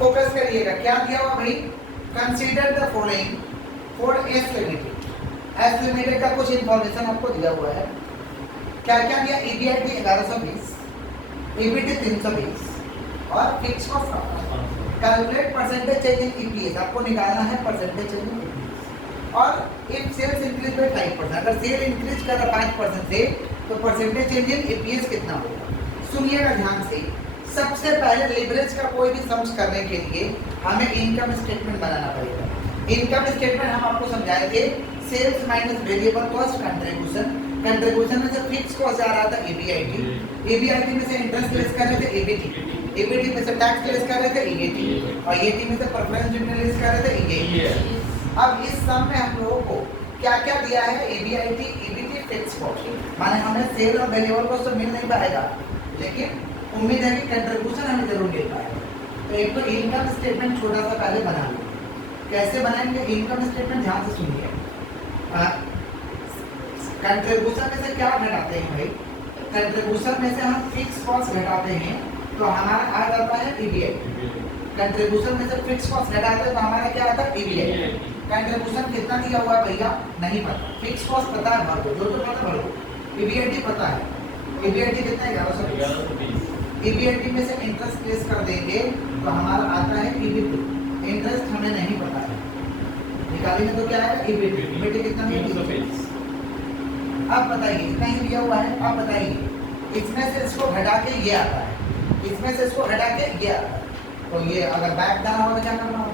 Focus करिएगा, क्या दिया हुआ भाई, consider the following for S limited. S limited का कुछ इंफॉर्मेशन आपको दिया हुआ है, क्या क्या दिया, ईबीआईटी 1120, ईबीटी 320 और fix cost. Calculate percentage change in EPS, आपको निकालना है परसेंटेज चेंज इन ईपीएस। और इफ सेल्स इंक्रीज बाय 5%, अगर सेल इंक्रीज कर रहा 5% से तो परसेंटेज चेंज इन ईपीएस कितना होगा। सुनिएगा ध्यान से, सबसे पहले लीवरेज का कोई भी सम्स करने के लिए हमें इनकम स्टेटमेंट बनाना पड़ेगा। इनकम स्टेटमेंट हम आपको समझाए थे, sales minus variable cost contribution, contribution में से फिक्स कॉस्ट आ रहा था ईबीआईटी, ईबीआईटी में से इंटरेस्ट लेस कर रहे थे ईबीटी, ईबीटी में से टैक्स लेस कर रहे थे ईएटी, और ईएटी में से प्रेफरेंस डिविडेंड लेस कर रहे थे ईए। अब इस सम में हम लोगों को क्या क्या दिया है, ईबीआईटी, ईबीटी, फिक्स कॉस्ट, माने हमें सेल और वेरिएबल कॉस्ट तो मिल नहीं पाएगा, लेकिन उम्मीद है कि कंट्रीब्यूशन हमें जरूर मिल पाएगा। तो एक तो इनकम स्टेटमेंट छोटा सा पहले बना लो। कैसे बनाएंगे इनकम स्टेटमेंट, ध्यान से सुनिए। कंट्रीब्यूशन में से क्या घटाते हैं भाई, कंट्रीब्यूशन में से हम फिक्स कॉस्ट घटाते हैं तो हमारा आ जाता है ईबीआईटी। कंट्रीब्यूशन में से फिक्स कॉस्ट घटाते हैं तो हमारा क्या आता है ईबीआईटी। कंट्रीब्यूशन कितना दिया हुआ है भैया नहीं पता, फिक्स कॉस्ट पता है भर दो, जो तो पता भर दो, ईबीआईटी पता है, ईबीआईटी कितना है 1120, ईबीआईटी में से इंटरेस्ट लेस कर देंगे तो हमारा आता है ईबीटी, इंटरेस्ट हमें नहीं पता है, निकालेंगे तो क्या है ईबीटी, ईबीटी कितना है 320। अब बताइए इतना ही दिया हुआ है, अब बताइए इसमें से इसको घटा के ये आता है, इसमें से इसको घटा के ये आता है, तो ये अगर बैक जाना होगा क्या करना होगा,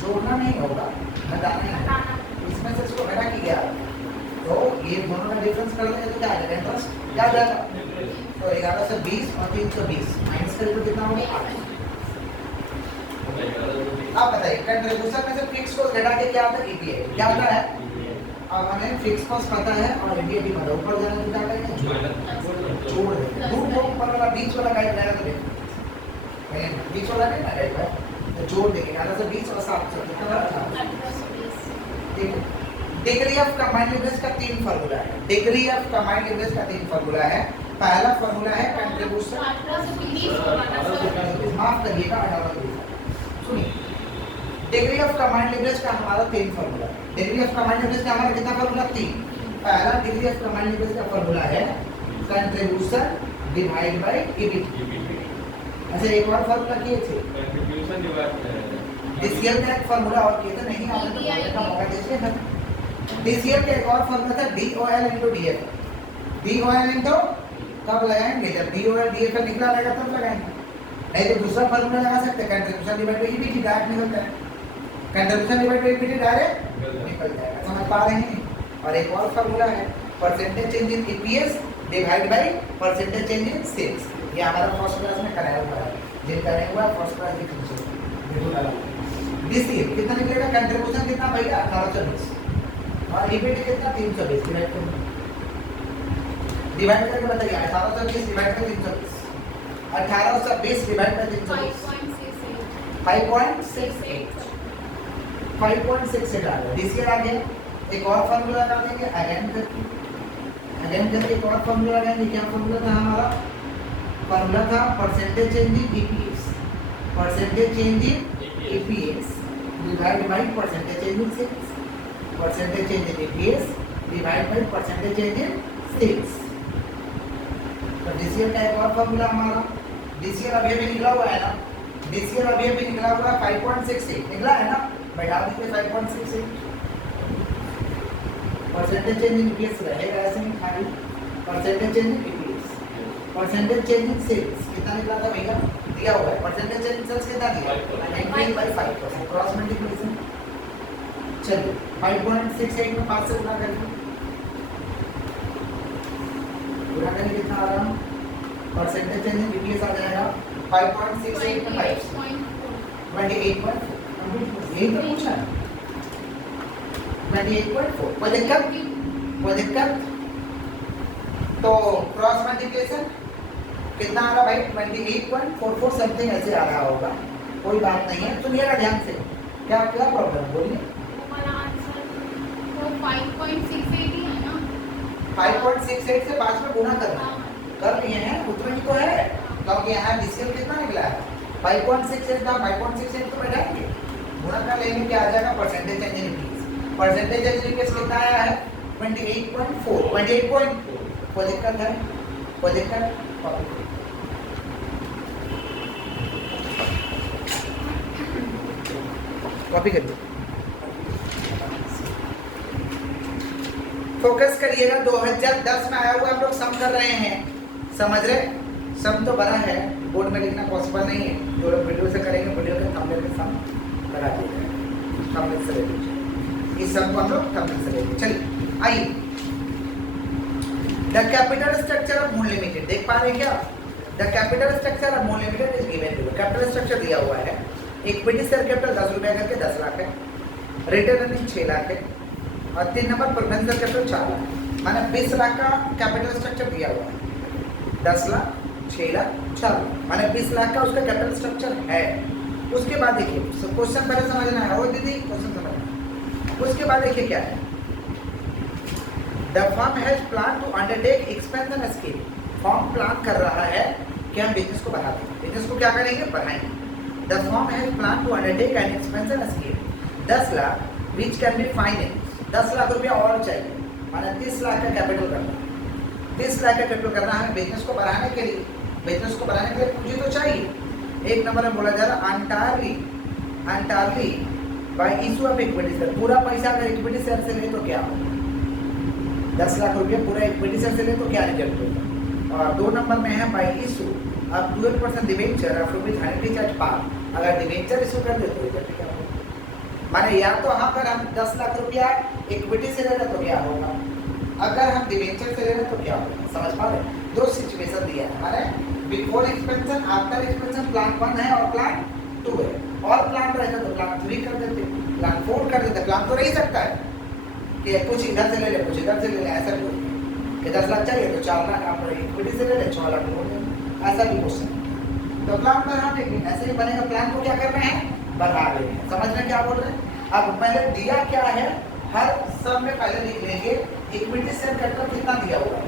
जोड़ना नहीं होगा, घटाना है, इसमें से इसको घटा के ये आता है, तो ये दोनों का डिफरेंस कर देंगे तो क्या आ जाएगा, इंटरेस्ट क्या आ जाएगा, तो 1120 और 320 माइनस करें तो कितना होगा 8। अब बताइए कंट्रीब्यूशन में से फिक्स कॉस्ट घटा के क्या आता है ईपीआई, क्या आता है, अब हमें फिक्स कॉस्ट पता है और ईपीआई पता है, ऊपर जाने तो क्या करेंगे जोड़ देंगे, दूर को ऊपर वाला बीच वाला गाइड रहेगा तो देखो बीच वाला नहीं ना गाइड है, तो जोड़ देंगे 1120 और 700 कितना होगा, ठीक है। डिग्री ऑफ कंबाइंड लिवरेज का 3 फार्मूला है, डिग्री ऑफ कंबाइंड लिवरेज का 3 फार्मूला है। पहला फार्मूला है कंट्रीब्यूशन, माफ करिएगा 1820, सुनिए डिग्री ऑफ कंबाइंड लिवरेज का हमारा 3 फार्मूला है, डिग्री ऑफ कंबाइंड लिवरेज का हमारा कितना फार्मूला 3। पहला डिग्री ऑफ कंबाइंड लिवरेज का फार्मूला है कंट्रीब्यूशन डिवाइड बाय ईबीटी। अच्छा एक और फार्मूला किए थे कंट्रीब्यूशन डिवाइड डीसीएल का एक फार्मूला और किए थे, नहीं आपने तो बोलने का मौका दीजिए ना। डीसीएल का एक और फार्मूला था DOL into DF, DOL into कब लगाएंगे जब डीओएल डीएफ निकला रहेगा तब लगाएंगे, नहीं तो दूसरा फार्मूला लगा सकते हैं contribution divide by EBT, direct निकलता है, contribution divide by EBT direct निकल जाएगा, समझ पा रहे हैं। और एक और फार्मूला है percentage change in EPS divide by percentage change in sales, ये हमारा फर्स्ट क्लास में कराया हुआ है, जिनका नहीं हुआ फर्स्ट क्लास की डीसीएल कितना निकलेगा, कंट्रीब्यूशन कितना भैया 1820 और ईबीटी कितना 320, डिवाइड करो, डिवाइड करके बताइए 1820 डिवाइड बाय 320, 1820 डिवाइड बाय 320 5.68 आ गया, डीसीएल आ गया। एक और फार्मूला लगा देंगे अगेन करके एक और फार्मूला लगाएंगे, क्या फार्मूला था हमारा, फार्मूला था percentage change in EPS, percentage change in EPS divide by percentage change in sales, percentage change in EPS divide by percentage change in sales. तो डीसीएल का एक और फार्मूला हमारा, डीसीएल अभी भी निकला हुआ है ना, डीसीएल अभी भी निकला हुआ है 5.68 निकला है ना, बैठा दीजिए 5.68, परसेंटेज चेंज इन ईपीएस रहेगा ऐसे ही खाली, percentage change in EPS, percentage change in sales कितना निकला था भैया दिया हुआ है, परसेंटेज चेंज इन सेल्स कितना दिया 19/5%, क्रॉस मल्टीप्लिकेशन। चलिए 5.68 में 5 से गुणा करिए, गुणा करिए कितना आ रहा है, परसेंटेज चेंज इन ईपीएस आ जाएगा 5.68 में 5 28.4, यही तो पूछा है 28.4, कोई दिक्कत, तो क्रॉस मल्टीप्लिकेशन कितना आ रहा भाई 28.44 समथिंग ऐसे आ रहा होगा, कोई बात नहीं है, सुनिएगा ध्यान से, क्या क्या प्रॉब्लम है बोलिए। हमारा आंसर तो 5.68 ही है ना, 5.68 से 5 में गुणा करना कर लिए हैं, उतना ही तो है, क्योंकि यहाँ डीसीएल कितना निकला है 5.68 था, 5.68 तो बैठाएंगे, गुणा कर लेंगे, क्या आ जाएगा percentage change in increase. Percentage change in increase कितना आया है 28.4, 28.4। कोई दिक्कत है? कोई दिक्कत? कॉपी करिए, फोकस करिएगा। 2010 में आया हुआ हम लोग सम कर रहे हैं, समझ रहे? सम तो बड़ा है, बोर्ड में लिखना पॉसिबल नहीं है, जो लोग वीडियो से करेंगे वीडियो के थंबनेल में सम लगा दीजिए, थंबनेल से ले लीजिए, इस सम को हम लोग थंबनेल से ले लीजिए। चलिए आइए, the capital structure of moon limited देख पा रहे हैं क्या? The capital structure of moon limited is given below. Capital structure दिया हुआ है, इक्विटी शेयर कैपिटल 10 रुपया करके 10 लाख है, रिटर्न अर्निंग 6 लाख है, और 3 number preference share capital 4 lakh, माने 20 लाख का कैपिटल स्ट्रक्चर दिया हुआ है। 10 लाख, 6 लाख, 4 लाख, माने 20 लाख का उसका कैपिटल स्ट्रक्चर है। उसके बाद देखिए, क्वेश्चन पहले समझना है, और दीदी क्वेश्चन समझना। उसके बाद देखिए क्या है, the firm has plan to undertake expansion scheme. Firm plan कर रहा है कि हम बिजनेस को बढ़ा देंगे, बिजनेस को क्या करेंगे? बढ़ाएंगे। The firm has plan to undertake an expansion scheme 10 lakh which can be finance. 10 lakh रुपया और चाहिए, माने 30 लाख का कैपिटल करना है। 30 लाख का कैपिटल करना है बिजनेस को बढ़ाने के लिए। बिजनेस को बढ़ाने के लिए पूंजी तो चाहिए। एक नंबर में बोला जा रहा entirely by issue of equity share. पूरा पैसा अगर इक्विटी शेयर से ले तो क्या होगा? 10 लाख रुपया पूरा इक्विटी शेयर से ले तो क्या रिजल्ट होगा? और 2 नंबर में है बाय इशू अब 12% debenture of rupees 100 at par. अगर डिवेंचर इशू कर दे तो रिजल्ट क्या होगा? माने या तो हाँ, अगर हम 10 लाख रुपया इक्विटी से ले रहे तो क्या होगा, अगर हम डिवेंचर से ले रहे तो क्या होगा? समझ पा रहे? दो सिचुएशन दिया है हमारे, before expansion, after expansion. Plan 1 है और प्लान 2 है, और प्लान रहता तो प्लान 3 कर देते, प्लान 4 कर देते। प्लान तो नहीं सकता है कि कुछ इधर से ले ले कुछ इधर से ले ले, ऐसा भी कि 10 लाख चाहिए तो 4 लाख आप इक्विटी से ले ले, 6 लाख बोल दें, ऐसा भी क्वेश्चन। तो प्लान बढ़ा देंगे, ऐसे ही बनेगा। प्लान को क्या कर रहे हैं? बढ़ा रहे हैं। समझ रहे क्या बोल रहे हैं? अब पहले दिया क्या है, हर सब में पहले लिख लेंगे इक्विटी शेयर कैपिटल कितना दिया हुआ है।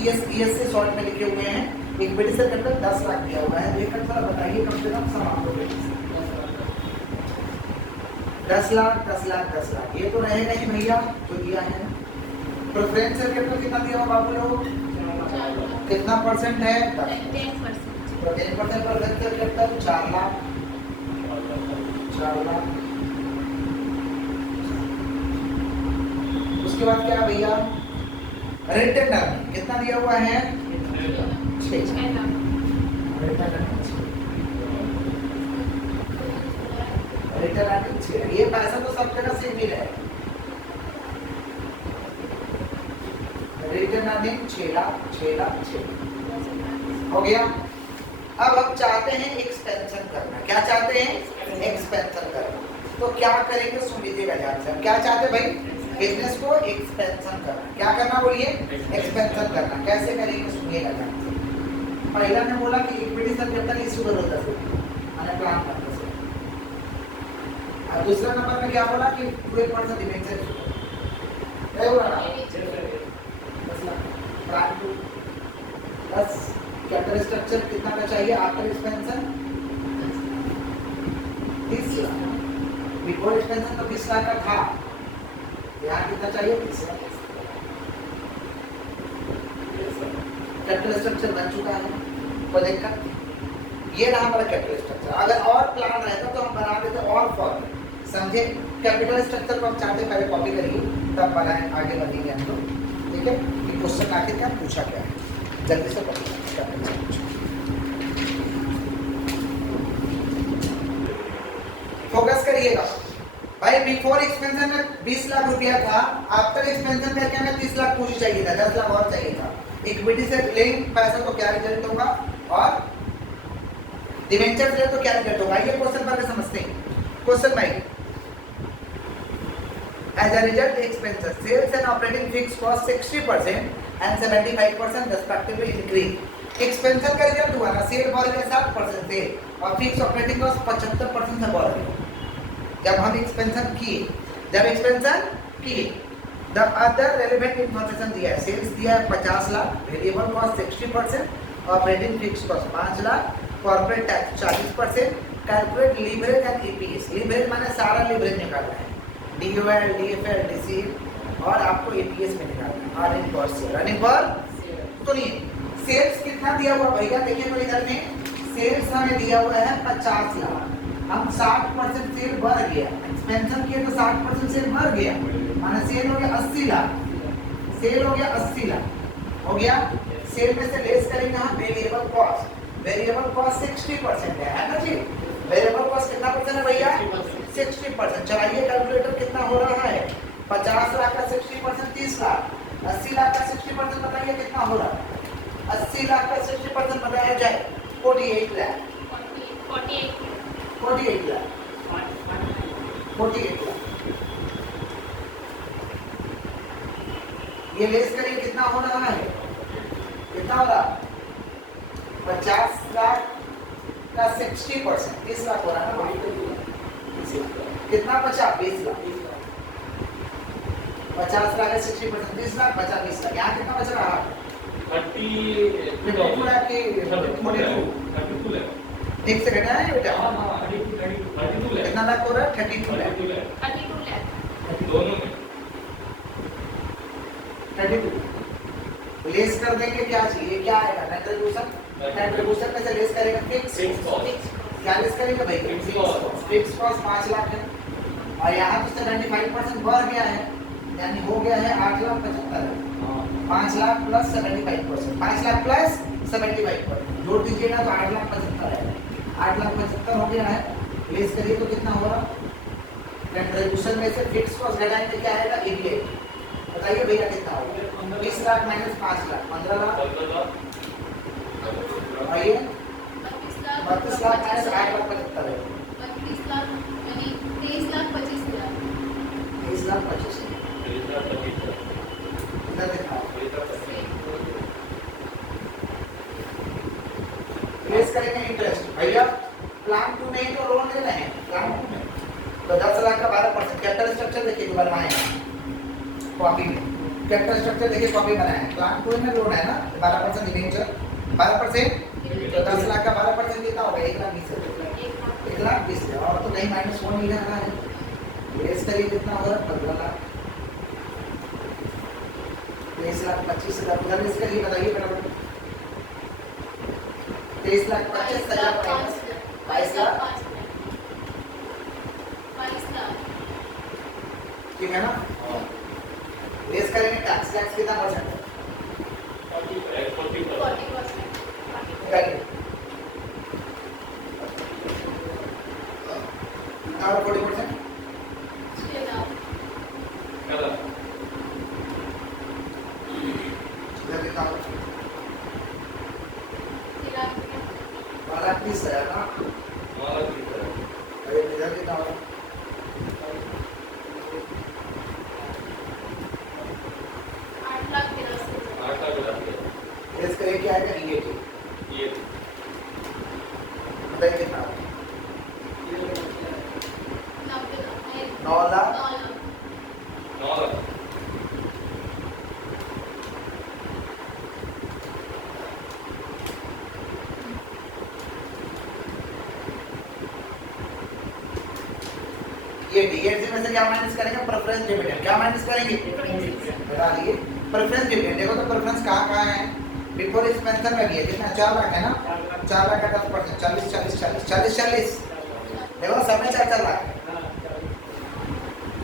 ईएस से शॉर्ट में लिखे हुए हैं, इक्विटी शेयर कैपिटल 10 लाख दिया हुआ है। देखकर थोड़ा बताइए कम से कम समान हो 10 लाख 10 लाख 10 लाख, ये तो रहेगा ही भैया जो दिया है। प्रेफरेंस शेयर कैपिटल कितना दिया हुआ बाबू लोग? कितना परसेंट है? 10%। तो 10% preference share capital 4 lakh, 4 lakh. उसके बाद क्या भैया? रिटर्न अर्निंग कितना दिया हुआ है? 6 लाख। Return earning 6। ये पैसा तो सब जगह सेम ही रहेगा। रिटर्न अर्निंग 6 लाख, 6 लाख, 6 लाख हो गया। अब हम चाहते हैं एक्सपेंशन करना। क्या चाहते हैं? एक्सपेंशन करना। तो क्या करेंगे सुन लीजिएगा ध्यान से। हम क्या चाहते हैं भाई? बिजनेस को एक्सपेंशन करना। क्या करना बोलिए? एक्सपेंशन करना। कैसे करेंगे सुनिएगा ध्यान से। पहला ने बोला कि इक्विटी शेयर कैपिटल इशू करो 10 रुपये, प्लान करते से। और दूसरा नंबर में क्या बोला कि 12% डिवेंचर इशू करो। क्या बोला ना? 10 lakh plan two plus capital structure कितना का चाहिए after expansion? 30 lakh. Before expansion तो 20 लाख का था, यहाँ कितना चाहिए? 30 लाख। कैपिटल स्ट्रक्चर बन चुका है, कोई दिक्कत? ये रहा हमारा कैपिटल स्ट्रक्चर। अगर और प्लान रहता तो हम बना देते और फॉर्म, समझे? कैपिटल स्ट्रक्चर को हम चाहते पहले कॉपी करिए तब बनाए, आगे बढ़ेंगे हम लोग। ठीक है, कि क्वेश्चन आखिर क्या पूछा गया है, जल्दी से कॉपी फोकस करिएगा भाई। बिफोर एक्सपेंशन में 20 लाख रुपया था, आफ्टर एक्सपेंशन करके हमें 30 लाख पूंजी चाहिए था, 10 लाख और चाहिए था। इक्विटी से लेंगे पैसा तो क्या रिजल्ट होगा, और डिवेंचर से तो क्या रिजल्ट होगा। ये क्वेश्चन पहले समझते हैं। क्वेश्चन भाई, as a result expenses sales and operating fixed cost 60% and 75% respectively increase। Expansion का रिजल्ट हुआ ना, सेल बढ़ गया 60% से, और फिक्स ऑपरेटिंग कॉस्ट 75% से बढ़ गया जब हम एक्सपेंशन किए। द अदर रेलेवेंट इंफॉर्मेशन दिया है, सेल्स दिया है 50 lakh, variable cost 60%, operating fix cost 5 lakh, corporate tax 40%, calculate leverage and EPS. Leverage माने सारा लीवरेज निकालना है, डीओएल, डीएफएल, डीसी, और आपको ईपीएस में निकालना है। Earning per share, earning per सुनिए, सेल्स कितना दिया हुआ भैया, देखिए तो इधर में सेल्स हमें दिया हुआ है 50 लाख, हम 60% सेल बढ़ गया, एक्सपेंशन किए तो 60% सेल बढ़ गया, माने सेल हो गया 80 लाख, सेल हो गया 80 लाख हो गया। सेल में से लेस करेंगे हम वेरिएबल कॉस्ट, वेरिएबल कॉस्ट 60% है ना जी। वेरिएबल कॉस्ट कितना परसेंट है भैया, 60%। चलाइए कैलकुलेटर, कितना हो रहा है, 50 लाख का 60% 30 लाख, 80 लाख का 60% बताइए कितना हो रहा है, 80 लाख का 60% बताया जाए 48 लाख, 48 लाख, 48 लाख। ये लेस करिए कितना हो रहा है, कितना हो रहा, 50 लाख का 60% 30 लाख हो रहा है ना, कितना बचा 20 लाख, 50 लाख का 60% 30 लाख बचा 20 लाख, यहाँ कितना बच रहा है 32 लाख की 32 लाख, ठीक से घटा है बेटा, कितना लाख हो रहा है 32 लाख, दोनों में 32 लेस कर देंगे, क्या चाहिए, क्या आएगा कंट्रीब्यूशन, कंट्रीब्यूशन में से लेस करेंगे फिक्स कॉस्ट, क्या लेस करेंगे भाई, फिक्स कॉस्ट 5 लाख है, और यहाँ तो 75% बढ़ गया है, यानी हो गया है 8,75,000, 5 लाख प्लस 75%, 5 लाख प्लस 75% जोड़ दीजिए ना तो 8,75,000 है, 8,75,000 हो गया है। लेस करिए तो कितना हो रहा, कंट्रीब्यूशन में से फिक्स कॉस्ट घटाएंगे क्या आएगा, ईपीएस, बताइए भैया कितना होगा, 20 लाख माइनस 5 लाख 15 लाख, आइए 32 लाख माइनस 8,75,000, 32 लाख यानी 23 लाख 25,000, 23 लाख 25,000 इधर दिखाओ। लेस करेंगे इंटरेस्ट भैया, प्लान 2 में ही तो लोन ले रहे हैं, प्लान 2 में तो 10 लाख का 12%, कैपिटल स्ट्रक्चर देखिए बनवाए हैं कॉपी में, कैपिटल स्ट्रक्चर देखिए कॉपी बनाया है, प्लान 2 में लोन है ना 12% डिबेंचर, 12% तो 10 लाख का 12% कितना होगा, 1,20,000, और तो कहीं माइनस हो नहीं रहा है। लेस करिए कितना होगा 15 लाख, 23,25,000 उधर लेस करिए, बताइए बराबर 23,25,000 22 लाख, ठीक है ना। लेस करेंगे टैक्स, टैक्स कितना परसेंट है, 40%, वाला 30,000 ना, अरे इधर कितना होगा, 8,82,000, लेस करिए क्या आएगा, ये बताइए कितना होगा, 9 लाख, ये डीएससी में से क्या माइनस करेंगे, प्रेफरेंस डिविडेंड, क्या माइनस करेंगे, बता दिए प्रेफरेंस डिविडेंड। देखो तो प्रेफरेंस कहाँ है, बिफोर एक्सपेंशन में भी है, कितना 4 लाख है ना, 4 लाख का 10%, 40 40 40 40 40, देखो सब में 4 लाख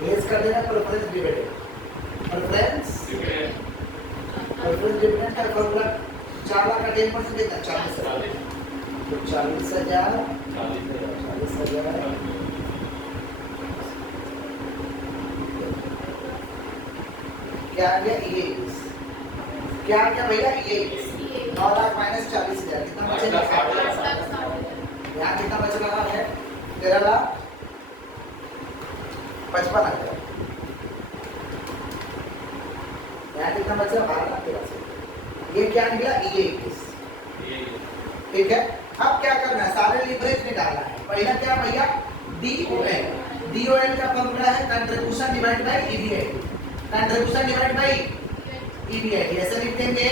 लेस कर देना प्रेफरेंस डिविडेंड, प्रेफरेंस डिविडेंड का फॉर्मूला 4 लाख का 10% कितना 40,000, तो 40,000 क्या आ गया, ये क्या आ गया भैया, ये 9 लाख माइनस 40,000 कितना बचेगा, 8 लाख। यहाँ कितना बच रहा है, 13,55,000, यहाँ कितना बच रहा है, 12,83,000, ये क्या निकला, ये 21, ठीक है। अब क्या करना है, सारे लीवरेज में डालना है। पहला क्या भैया, डीओएल, डीओएल का फॉर्मूला है contribution divide by EBIT, contribution divide by EBIT, ऐसे लिख देंगे।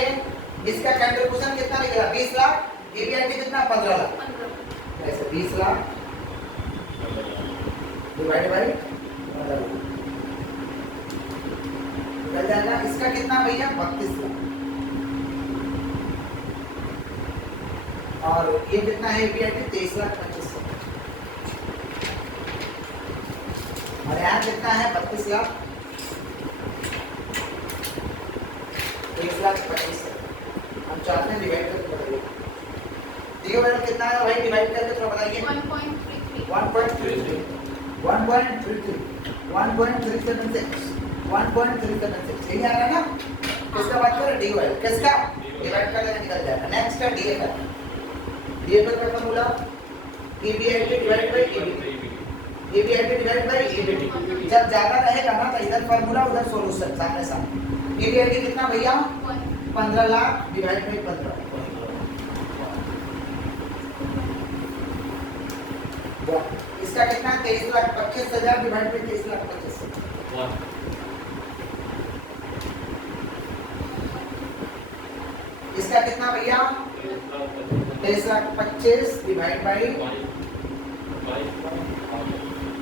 इसका कंट्रीब्यूशन कितना निकला, 20 लाख 15 लाख 15 ऐसे 20 लाख डिवाइड बाई 15 लाख निकल जाएगा। इसका कितना भैया 32 लाख और ये कितना है EBIT 23,25,000 और यहाँ कितना है 32 लाख 1,25,000 हम चाहते हैं डिवाइड करके बताइए DOL कितना है भाई डिवाइड करके थोड़ा बताइए 1.33 1.33 1.33 1.376 1.376 यही आ रहा है ना। किसका बात करें DOL किसका डिवाइड कर देना निकल जाएगा। नेक्स्ट है DFL DFL का formula EBIT divide by EBIT divide by EBIT जब ज्यादा रहेगा ना तो इधर फॉर्मूला उधर सॉल्यूशन सामने सामने। EBIT कितना भैया 15 लाख डिवाइड बाय 15 इसका कितना 23,25,000 डिवाइड बाय 23,25,000 इसका कितना भैया 23,25,000 डिवाइड बाय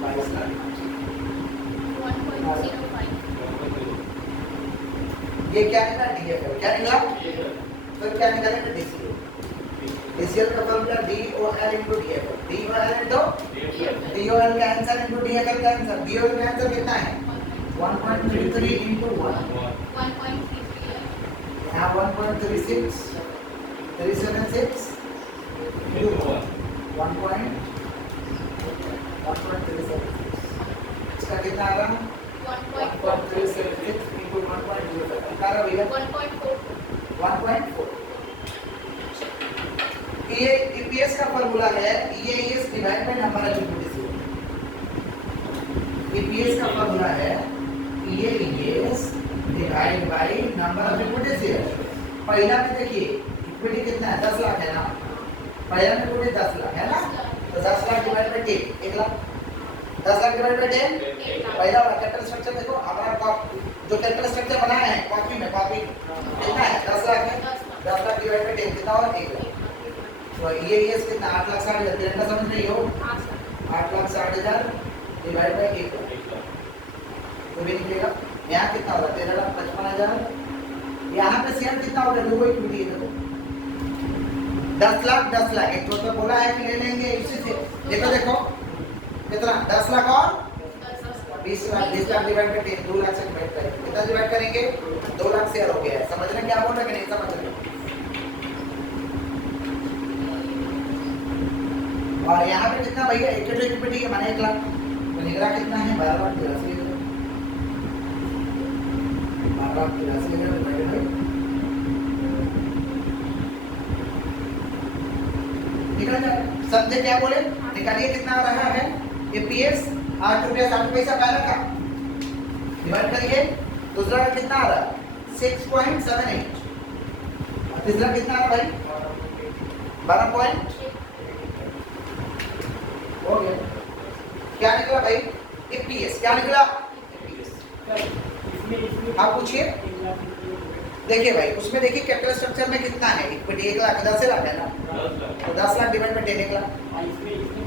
22 लाख 1.05 ये क्या निकला DFL क्या निकला फिर क्या निकलेगा DCL DCL का formula DOL into DFL DOL into DOL का आंसर into DFL का आंसर DOL का आंसर कितना है 1.33 into 1 यहाँ 1.36 376 into 1.376 इसका कितना आ रहा 1.376 into 1.05 कितना आ रहा भैया 1.4 ये EPS का फॉर्मूला है EAS divide by number of equities EPS का फॉर्मूला है EAS divide by number of equities पहला में देखिए इक्विटी कितना है 10 लाख है ना पहला में इक्विटी 10 लाख है ना तो 10 lakh divide by 1 lakh 10 lakh divide by 10 पहला वाला कैपिटल स्ट्रक्चर देखो हमारा जो कैपिटल स्ट्रक्चर बनाया है कॉपी में कितना है 10 लाख है 10 लाख डिवाइड बाय 10 कितना और 1 लाख तो EAS कितना 8,60,000 तिरंगा समझ रही हो 8,60,000 डिवाइड बाय 1 लाख तो भी निकलेगा। यहाँ कितना होगा 13,55,000 यहाँ पे शेयर कितना होगा लोगों इक्विटी देखो 10 लाख एक तो बोला है कि ले लेंगे इसी से देखो कितना 10 लाख और 20 लाख डिवाइड बाय 10 2 लाख से डिवाइड करेंगे कितना डिवाइड करेंगे 2 लाख शेयर हो गया है समझ रहे क्या बोल रहे कि नहीं समझ रहे। और यहाँ पे कितना भैया इक्विटी के माने 1 लाख तो निकला कितना है 12,83,000 निकल जाए समझे क्या बोले निकालिए कितना आ रहा है EPS 8 रुपया 60 पैसा पहला का डिवाइड करिए दूसरा का कितना आ रहा है 6.78 तीसरा कितना आ रहा भाई 12 पॉइंट हो गया क्या निकला भाई EPS क्या निकला आप पूछिए देखिए भाई उसमें देखिए कैपिटल स्ट्रक्चर में कितना है इक्विटी 1 लाख 10 लाख है ना तो 10 लाख डिवाइड बाय 10 1 लाख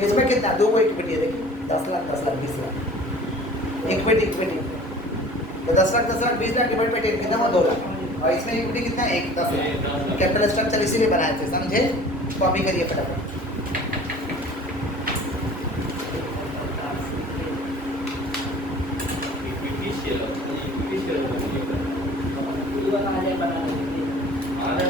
इसमें कितना दो को इक्विटी है देखिए 10 लाख 20 लाख इक्विटी तो 10 लाख 20 लाख डिवाइड बाय 10 कितना हुआ 2 लाख और इसमें इक्विटी कितना है 10 लाख कैपिटल स्ट्रक्चर इसीलिए बनाए थे समझे कॉपी करिए फटाफट Iya,